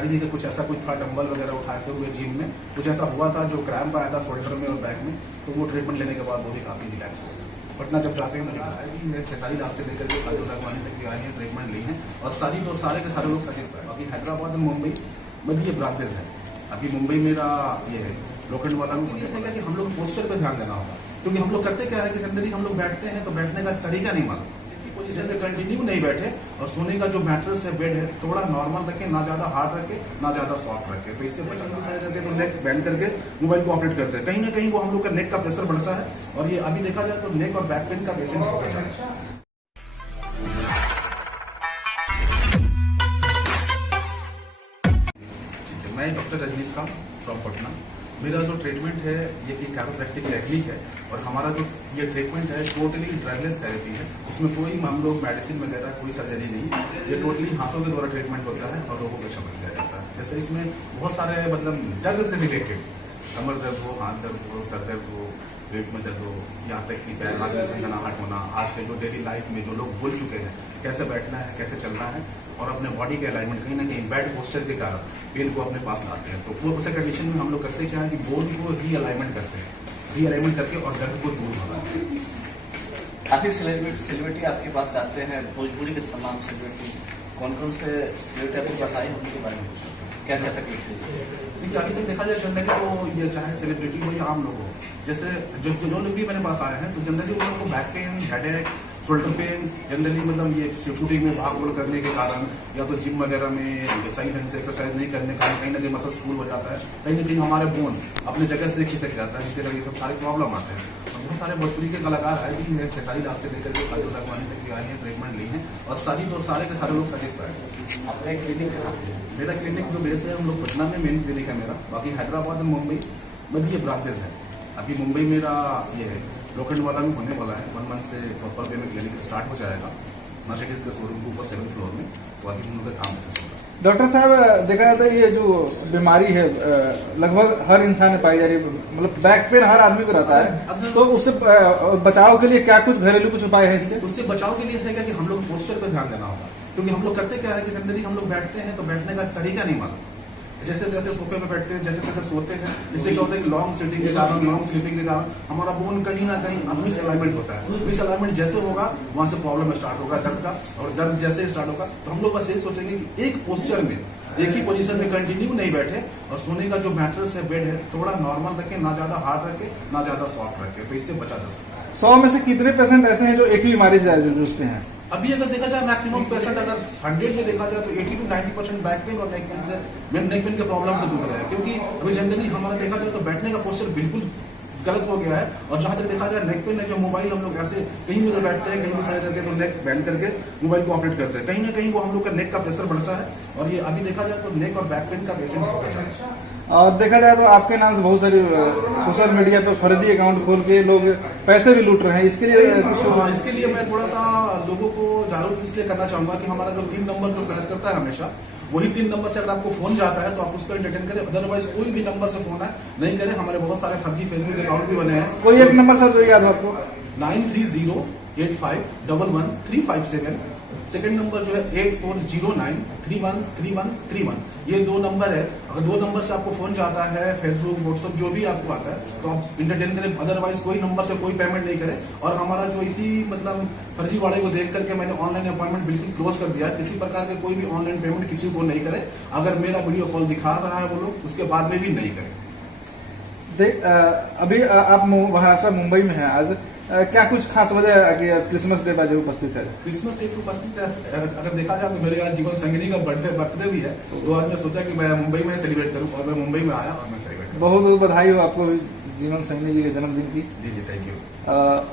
कह रही थी कि कुछ ऐसा कुछ था, डंबल वगैरह उठाते हुए जिम में कुछ ऐसा हुआ था जो क्रैम्प आया था शोल्डर में और बैक में, तो वो ट्रीटमेंट लेने के बाद वो भी काफ़ी रिलैक्स हो गया। पटना जब जाते हैं मैंने कहा है 46 लाख से लेकर के 5 लाख वाले तक की आई हैं, ट्रीटमेंट ली हैं और सारे के सारे लोग सेटिस्फाइड। अभी हैदराबाद और मुंबई में ये ब्रांचेज हैं। अभी मुंबई मेरा ये है लोखंड वाला में ये है कि हम लोग पोस्चर पे ध्यान देना होगा, क्योंकि हम लोग करते क्या है कि जनरली हम लोग बैठते हैं तो बैठने का तरीका नहीं मालूम, पोजीशन से कंटिन्यू नहीं बैठे और सोने का जो मैट्रेस है, बेड है, थोड़ा नॉर्मल रखें, ना ज़्यादा हार्ड रखें ना ज़्यादा सॉफ्ट रखें। तो इससे बचने की सहायता देते तो नेक बैंड करके मोबाइल को ऑपरेट करते हैं, कहीं ना कहीं वो हम लोग का नेक का प्रेशर बढ़ता है और ये अभी देखा जाए तो नेक और बैक पेन का पेशेंट होता है। मैं डॉक्टर रजनीश राम फ्रॉम पटना। मेरा जो ट्रीटमेंट है ये कैरोप्रैक्टिक टेक्निक है और हमारा जो ये ट्रीटमेंट है टोटली ड्रगलेस थेरेपी है। इसमें कोई हम लोग मेडिसिन वगैरह कोई सर्जरी नहीं, ये टोटली हाथों के द्वारा ट्रीटमेंट होता है और लोगों को समझ दिया जाता है। जैसे इसमें बहुत सारे मतलब दर्द से रिलेटेड, कमर दर्द हो, हाथ दर्द हो, सर दर्द हो, पेट में दर्द हो, यहाँ तक कि पैर हाथ में झंझनाहट होना, आज के जो डेली लाइफ में जो लोग भूल चुके हैं कैसे बैठना है, कैसे चलना है और अपने बॉडी के अलाइनमेंट कहीं ना कहीं बैड पोस्चर के कारण पेन को अपने पास लाते हैं। तो वो उस कंडीशन में हम लोग करते क्या है कि बोन को रीअलाइनमेंट करते हैं, रीअलाइनमेंट करके और दर्द को दूर भगाते हैं। काफी सेलिब्रिटी आपके पास जाते हैं, भोजपुरी के तमाम सेलिब्रिटी, कौन कौन से सेलिब्रिटी आपके पास आए उनके बारे में पूछो, क्या क्या तकलीफ थी? देखिए अभी तक देखा जाए जनरली तो ये चाहे सेलिब्रिटी हो या आम लोग हो, जैसे जो लोग भी मेरे पास आए हैं तो जनरली उन लोगों को back pain, headache, shoulder pain, generally मतलब ये शूटिंग में भाग दौड़ करने के कारण या तो जिम वगैरह में सही ढंग से एक्सरसाइज नहीं करने के कारण कहीं ना कहीं मसल्स पुल हो जाता है, कहीं ना कहीं हमारे बोन अपने जगह से खिसक जाता है, जिससे ये सब सारे प्रॉब्लम आते हैं। और बहुत सारे भोजपुरी के कलाकार है भी 46 लाख से लेकर के 5 लाख वाले तक की आई हैं, ट्रीटमेंट ली हैं और सारे के सारे लोग सेटिस्फाइड। अपने क्लिनिक कहाँ? मेरा क्लिनिक जो बेस है हम लोग पटना में मेन क्लिनिक है मेरा, बाकी हैदराबाद और मुंबई में भी ये ब्रांचेज हैं। अभी मुंबई मेरा ये है लोखंड वाला में होने वाला है, 1 मंथ से प्रॉपर वे में क्लिनिक स्टार्ट हो जाएगा मर्सिडीज के शोरूम के ऊपर 7th फ्लोर में। तो अभी हम लोग का काम ऐसा चल रहा है। डॉक्टर साहब देखा जाता है ये जो बीमारी है लगभग हर इंसान में पाई जा रही है, मतलब बैक पेन हर आदमी को रहता है, तो उससे बचाव के लिए क्या कुछ घरेलू कुछ उपाय है इसके? उससे बचाव के लिए है कि हम लोग पोस्चर पे ध्यान देना होगा, क्योंकि हम लोग करते क्या है कि जनरली हम लोग बैठते हैं तो बैठने का तरीका नहीं मालूम, जैसे तैसे सोफे पे बैठते हैं, जैसे तैसे सोते हैं, इससे क्या होता है कि लॉन्ग सिटिंग के कारण, लॉन्ग स्लीपिंग के कारण हमारा बोन कहीं ना कहीं मिस अलाइनमेंट होता है। मिस अलाइनमेंट जैसे होगा वहां से प्रॉब्लम स्टार्ट होगा दर्द का, और दर्द जैसे स्टार्ट होगा तो हम लोग बस यही सोचेंगे कि एक पोस्चर में एक ही पोजीशन में कंटिन्यू नहीं बैठे और सोने का जो मैट्रेस है, बेड है, थोड़ा नॉर्मल रखें, ना ज्यादा हार्ड रखें ना ज्यादा सॉफ्ट रखें, तो इससे बचा जा सकता है। 100 में से कितने पेशेंट ऐसे हैं जो एक ही बीमारी से जूझते हैं? अभी अगर देखा जाए मैक्सिमम पेशेंट अगर 100 में देखा जाए तो 80 to 90% बैक पेन और नेक पेन से नेक पेन के प्रॉब्लम से जूझ रहे हैं, क्योंकि अभी जनरली हमारा देखा जाए तो बैठने का पोस्चर बिल्कुल गलत हो गया है। और जहां तक देखा जाए नेक पेन है, जो मोबाइल हम लोग ऐसे कहीं भी अगर बैठते हैं, कहीं भी खड़े रहते हैं तो नेक बैंड करके मोबाइल को ऑपरेट करते हैं, कहीं ना कहीं वो हम लोग का नेक का प्रेशर बढ़ता है और ये अभी देखा जाए तो नेक और बैक पेन का पेशेंट होता है। और देखा जाए तो आपके नाम से बहुत सारी सोशल मीडिया पे फर्जी अकाउंट खोल के लोग पैसे भी लूट रहे हैं, इसके लिए कुछ? हाँ, इसके लिए मैं थोड़ा सा लोगों को जागरूक इसलिए करना चाहूंगा कि हमारा जो 3 नंबर जो प्रेस करता है हमेशा, वही 3 नंबर से अगर आपको फोन जाता है तो आप उसको एंटरटेन करें, अदरवाइज कोई भी नंबर से फोन है नहीं करें। हमारे बहुत सारे फर्जी फेसबुक अकाउंट भी बने हैं। कोई एक नंबर सर जो याद हो आपको? 9308511357। सेकंड नंबर जो है 8409313131। ये 2 नंबर है। अगर 2 नंबर से आपको फोन जाता है, फेसबुक, व्हाट्सएप जो भी आपको आता है तो आप इंटरटेन करें, अदरवाइज कोई नंबर से कोई पेमेंट नहीं करें। और हमारा जो इसी मतलब फर्जी वाले को देख करके मैंने ऑनलाइन अपॉइंटमेंट बिल्कुल क्लोज कर दिया, किसी प्रकार के कोई भी ऑनलाइन पेमेंट किसी को नहीं करे। अगर मेरा वीडियो कॉल दिखा रहा है वो लोग उसके बाद में भी नहीं करें। अभी आप महाराष्ट्र मुंबई में हैं आज, क्या कुछ खास वजह है कि आज क्रिसमस डे पर जो उपस्थित है? क्रिसमस डे पर उपस्थित है, अगर देखा जाए तो मेरे आज जीवन संगिनी का बर्थडे भी है, तो आज मैं सोचा कि मैं मुंबई में सेलिब्रेट करूं और मैं मुंबई में आया और मैं सेलिब्रेट करूं। बहुत बहुत बधाई हो आपको जीवन संगिनी जी के जन्मदिन की। जी जी, थैंक यू।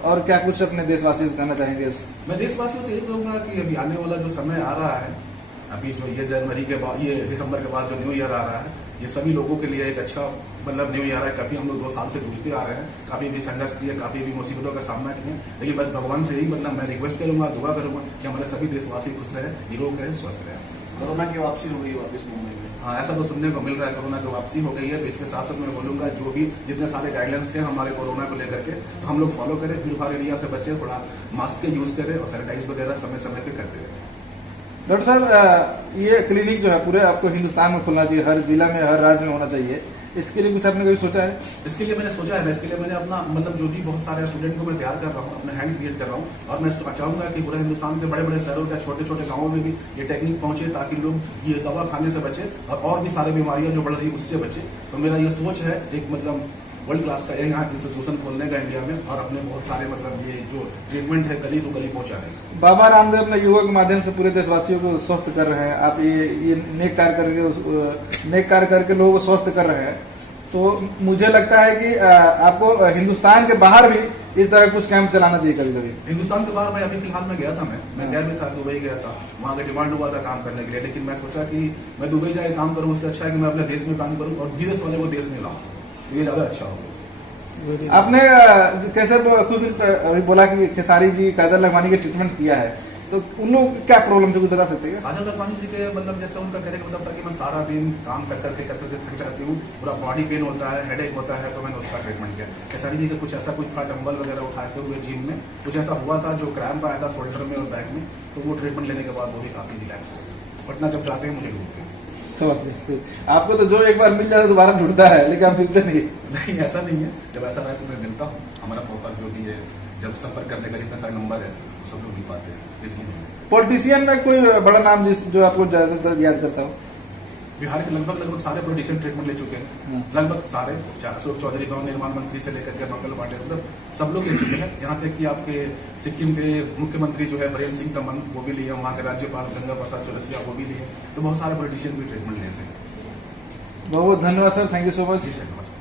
और क्या कुछ अपने देशवासियों को कहना चाहेंगे? मैं देशवासियों से यही कहूंगा कि अभी आने वाला जो समय आ रहा है, अभी जो ये जनवरी के बाद, ये दिसंबर के बाद जो न्यू ईयर आ रहा है, ये सभी लोगों के लिए एक अच्छा मतलब न्यू ईयर है। काफी हम लोग 2 साल से जूझते आ रहे हैं, काफी भी संघर्ष किए, काफी भी मुसीबतों का सामना किए, लेकिन बस भगवान से ही मतलब मैं रिक्वेस्ट करूंगा, दुआ करूंगा कि हमारे सभी देशवासी खुश रहे, निरोग रहे, स्वस्थ रहे। कोरोना की वापसी हो गई वापस मुंबई में? हाँ, ऐसा तो सुनने को मिल रहा है, कोरोना की वापसी हो गई है। तो इसके साथ साथ मैं बोलूंगा जो भी जितने सारे गाइडलाइंस थे हमारे कोरोना को लेकर के, तो हम लोग फॉलो करें, भीड़ भाड़ एरिया से बचें, थोड़ा मास्क के यूज करें और सैनिटाइज वगैरह समय समय पे करते रहें। डॉक्टर साहब ये क्लिनिक जो है पूरे आपको हिंदुस्तान में खोलना चाहिए, हर जिला में हर राज्य में होना चाहिए, इसके लिए कुछ आपने कभी सोचा है? इसके लिए मैंने सोचा है, इसके लिए मैंने अपना मतलब जो भी बहुत सारे स्टूडेंट को मैं तैयार कर रहा हूँ, अपने हैंड क्रिएट कर रहा हूँ, और मैं चाहूंगा कि पूरे हिंदुस्तान के बड़े बड़े शहरों के छोटे छोटे गाँवों में भी ये टेक्निक पहुंचे, ताकि लोग ये दवा खाने से बचे और भी सारी बीमारियां जो बढ़ रही है उससे बचे। तो मेरा ये सोच है एक मतलब वर्ल्ड क्लास का यहाँ इंस्टीट्यूशन खोलने का इंडिया में, और अपने बहुत सारे मतलब ये जो ट्रीटमेंट है गली तो गली पहुंचाने का। बाबा रामदेव अपने योगा के माध्यम से पूरे देशवासियों को स्वस्थ कर रहे हैं, आप ये नेक कार्य करके लोगों को स्वस्थ कर रहे हैं, तो मुझे लगता है कि आपको हिंदुस्तान के बाहर भी इस तरह कुछ कैंप चलाना चाहिए कभी कभी। हिंदुस्तान के बाहर मैं अभी फिलहाल में गया था, मैं गया भी था, दुबई गया था, वहाँ का डिमांड हुआ था काम करने के लिए, लेकिन मैं सोचा कि मैं दुबई जाके काम करूँ, उससे अच्छा है कि मैं अपने देश में काम करूँ और विदेश वाले को देश में लाऊँ, ये ज्यादा अच्छा होगा। आपने कैसे कुछ दिन अभी बोला कि खेसारी जी काजल लखमानी के ट्रीटमेंट किया है, तो उन लोगों को क्या प्रॉब्लम थे कुछ बता सकते हैं? काजल लखमानी जी के मतलब जैसे उनका कहने का मतलब था कि मैं सारा दिन काम कर करके थक जाती हूँ, पूरा बॉडी पेन होता है, हेडेक होता है, तो मैंने उसका ट्रीटमेंट किया। खेसारी जी का कुछ ऐसा कुछ था, डंबल वगैरह उठाते हुए जिम में कुछ ऐसा हुआ था, जो क्रैम्प आया था शोल्डर में और बैक में, तो वो ट्रीटमेंट लेने के बाद वो भी काफी रिलैक्स हो गया। पटना जब जाते हैं मुझे ढूंढते हैं। आपको तो जो एक बार मिल जाता है दोबारा ढूंढता है, लेकिन आप मिलते नहीं, ऐसा नहीं है। जब ऐसा रहा तो मैं मिलता हूँ, हमारा प्रॉपर जो भी है, जब संपर्क करने का जितना सारे नंबर है वो सब लोग मिल पाते हैं, इसलिए। पॉलिटिशियन में कोई बड़ा नाम जो आपको ज्यादातर याद करता हो? बिहार के लगभग सारे पॉलिटिशियन ट्रीटमेंट ले चुके हैं, लगभग सारे, अशोक चौधरी गांव निर्माण मंत्री से लेकर के मंगल पांडे, मतलब सब लोग ले चुके हैं। यहाँ तक कि आपके सिक्किम के मुख्यमंत्री जो है बरेन सिंह तमंग, वो भी लिए, वहाँ के राज्यपाल गंगा प्रसाद चौरसिया, वो भी लिए, तो बहुत सारे पॉलिटिशियन भी ट्रीटमेंट लेते हैं। बहुत बहुत धन्यवाद sir, thank you so much. जी सर, नमस्कार।